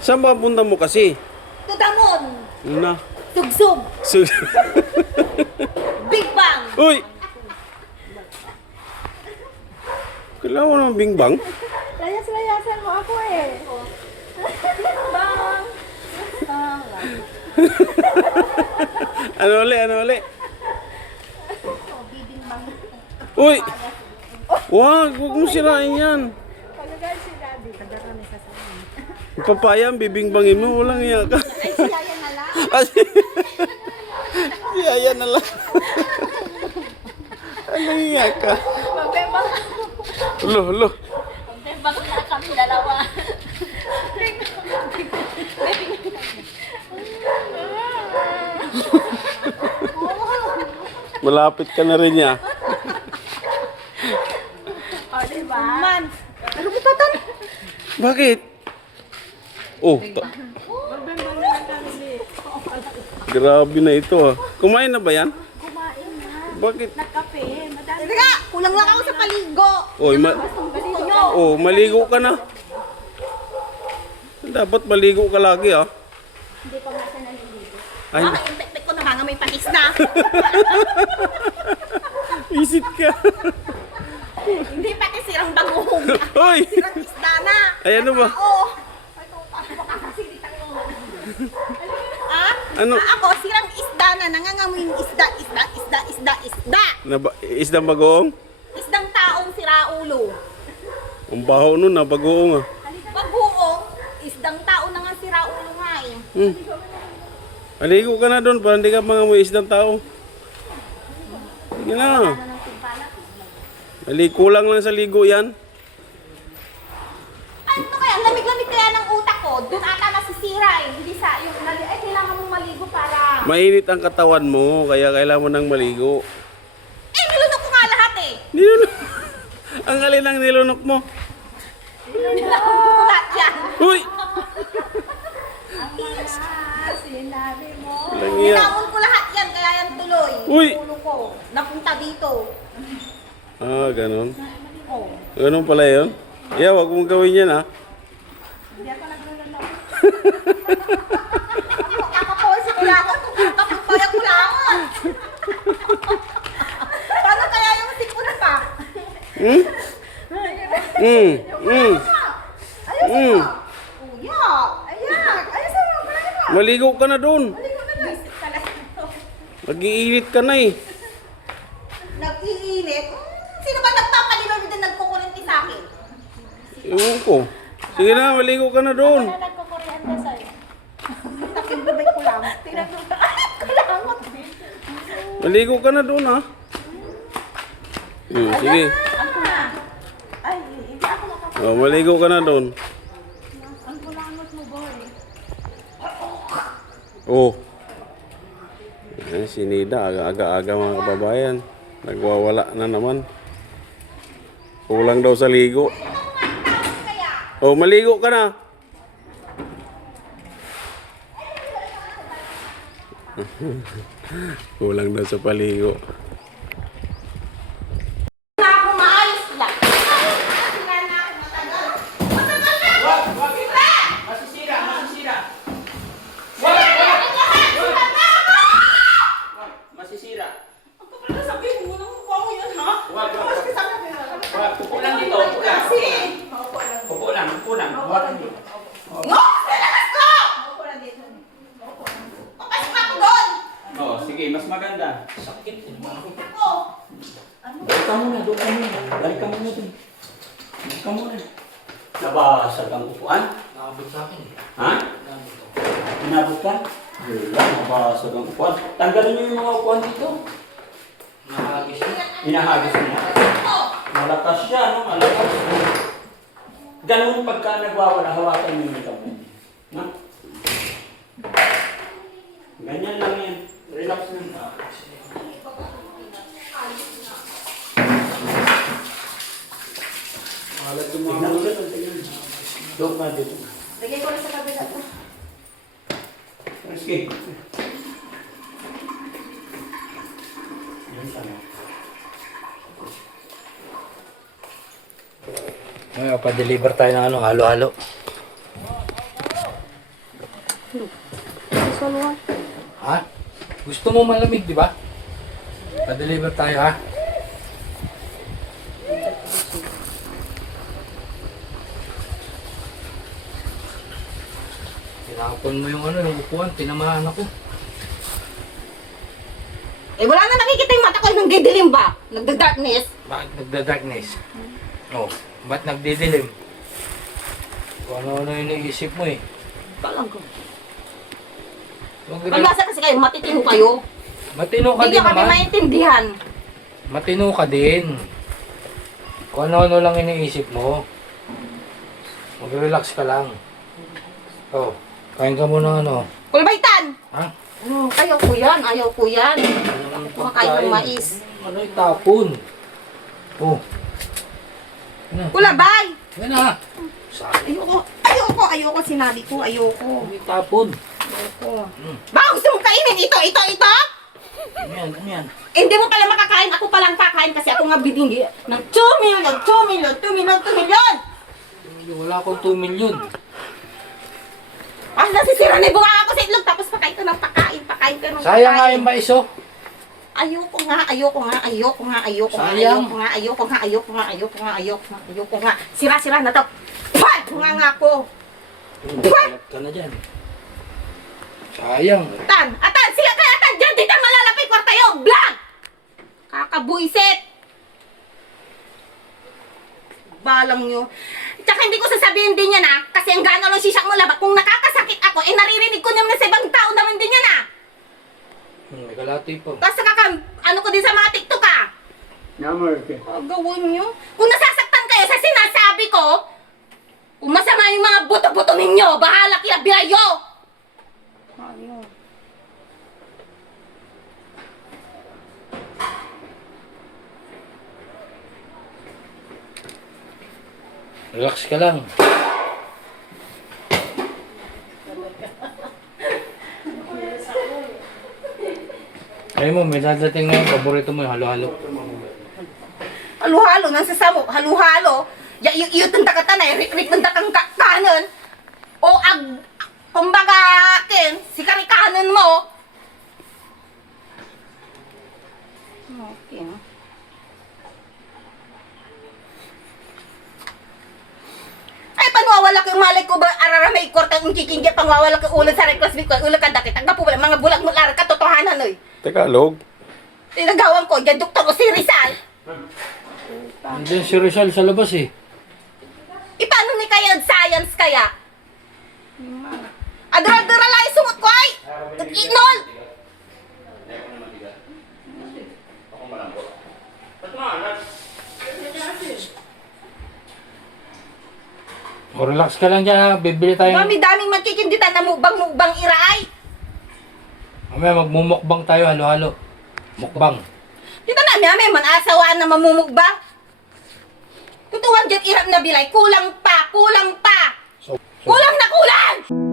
Saan ba punta mo kasi? Tudamon. Na. Sugsug. Big Bang. Uy! Kailangan mo naman bingbang? Layas-layasan mo ako eh. Bang. Ano uli? Uy! Wag mo sirain yan. Pagkagal si Daddy. Pagkagal ni sasabihin. Papaya, bibingbangin mo, walang iya ka. Ay, si Yaya na lang. Iya na lang. Walang iya ka. Magbebang. Lo. Magbebang na kami dalawa. Malapit ka na rin niya. O, diba? Man. Ano kita tan? Bakit? Oh, grabe na ito ah. Kumain na ba yan? Kumain na. Bakit? Nagkape. Madami. Teka, kulang lang ako sa paligo. Oy, Gusto nyo? maligo ka na. Dapat maligo ka lagi ah. Hindi pa nga siya naliligo. Ay. Baka impek ko na mga may patis na. Isit ka. Hindi pati sirang bagoong. Hoy! Sirang isda na. Ay, ano ba? Oo. Ito, baka kasilitan yung Ah? Ano? Ako, sirang isda na. Nangangamoy yung isda. Isdang bagoong? Isdang taong siraulo. Ang baho nun ah, bagoong ah. Bagoong, isdang tao na nga siraulo nga eh. Maligo ka na doon para hindi ka mga may isdang tao. Sige na. Kulang lang sa ligo yan. Ano kaya? Lamig-lamig kaya ng utak ko. Doon ata nasisira eh. Hindi sa yung kailangan mong maligo para... Mainit ang katawan mo, kaya kailangan mo nang maligo. Eh, nilunok ko nga lahat eh. Nilunok. Ang alin ang nilunok mo. Nilunok ko lahat yan. Uy! Sinabi mo. Walang iya. Ninamon ko lahat yan, kaya yan tuloy. Uy! Ulo ko. Napunta dito. Ah, ganon. Oh. Ganon pala yun. Yeah, wag mong gawin yan ah. Hindi ako naglulunok. Kakaposi ko lang ako. Kapagpaya ko lang. Paano kaya yung sipon pa? Ayos mo. Kuya. Ayan. Ayos mo. Malaki mo. Maligo ka na doon. Maligo na lang. Mag-iinit ka na eh. Nag-iinit? Sino ba nagpapalinom din nagkukurinti sa akin? Ewan ko. Sige na, maligo ka na doon. Wala nagkukuryente sa'yo. Takibubay ko lang. Kulangot. Maligo ka na doon ah. Sige. Ako na. Ay, hindi ako nakapagod. Oh, maligo ka na doon. Ang kulangot mo, boy. Oh. Ayan, si Nida, aga-aga mga kababayan. Nagwawala na naman. Kulang daw sa ligo. Oh, maligo ka na. Kulang daw sa paligo. Na ako maayos lang. Sila na ako matagal. Matagal na! Sila! Masisira. Masisira. Ang kapal na sabihin mo nang mukha mo yun, ha? Wag. Kasi sabi ko na. Upo lang dito. Kasi. Upo lang. No! Salakas ko! Papasok ako doon! Oh, sige, mas maganda. Sakit. Ako! Balik ka muna dun. Nabasag ang upuan? Nakabot sa akin eh. Ha? Nakabot ko. Inabot ka? Wala, nabasag ang upuan. Tanggalin niyo yung mga upuan dito. Nakahagis na. Hinahagis niya. Malakas siya, no? Malakas. Ganun pagka nagwawala, hawakan niyo yung kamay. No? Ganyan lang yan. Relax lang. Malat yung Tingnan mo dito, tingnan mo. Doon ka dito. Lagay ko na sa kabila to. Sige. Yan sana. Ngayon, pa-deliver tayo ng halo-halo. Kaluhan. Ha? Gusto mo malamig, di ba? Pa-deliver tayo, ha? Tinapon mo yung yung upuan, tinamaan ako. Eh, wala na nakikita yung mata ko nung didilim ba? Nagda-darkness. Bakit nagda-darkness? Oh, ba't nagdidilim? Kung ano-ano yung iniisip mo eh. Talaga. Huwag Palibasa kasi kayo, matitino kayo. Matino ka Hindi din nyo kami naman. maintindihan. Matino ka din. Kung ano-ano lang iniisip mo. Mag-relax ka lang. Oh, kain ka muna ano. Kulbaytan! Ha? Ayaw ko yan, ayaw ko yan. Ano Kumakain ng mais. Ano itapon? Oh. Ano? Kulabay! Yan na. Saan? Ayoko, sinabi ko, ayoko. Ano itapon? Ayoko. Baka gusto mong kainin ito? Ano yan? Ano yan? Hindi mo pala makakain, ako palang kakain kasi ako nga binigyan ng 2 million. Wala akong 2 million. Ah, nasisira na yung bunga ako sa itlog tapos pakain ka ng pakain ka ng Sayang nga yung mais oh. Ayoko nga. Sayang. Ayoko nga. Sira-sira na to. Pah! Bunga nga ako. Kalat ka na dyan. Sayang. Atan, siya kaya atan dyan, di tayo malalapit kwarta yung vlog! Kakabuisit! Balang nyo. Tsaka hindi ko sasabihin din yan kasi ang gano'n lang sisak mo labak. Kung nakakasakit ako, naririnig ko naman sa ibang tao naman din yan May kalati pa. Tapos ano ko din sa mga TikTok gawin nyo. Kung nasasaktan kayo sa sinasabi ko, kung masama yung mga buto-buto ninyo, bahala kaya biyayo! Ano? Relax ka lang. Ay mo, may dadating na yung paborito mo yung halo-halo. Halo-halo, nasa samok, halo-halo. Iyo tanda ka tanay, rik tanda kang kanon. O kumbaga, si karikanon mo. Okay. Ay, panwawala ko yung malay ko ba, araramay kwarta yung kikinggi, pangwawala ko ulan sa reclass ko, ulan ka dakit. Ang gapo wala, mga bulag mo lara, katotohanan oy. Tagalog. Tinagawan ko, dyan doktor ko si Rizal. Nandiyan si Rizal sa labas eh. Paano ni kaya science kaya? Adra-adra lang yung sumot ko ay! Inol! O relax ka lang dyan ha, bibili tayo. Dami-daming magkikinditan na mukbang iraay. Mamaya magmumukbang tayo, halo-halo. Mukbang. Dito na, may man-asawaan na mamumukbang. Tutuwan dyan irap na bilay, kulang pa! So, Kulang na kulang!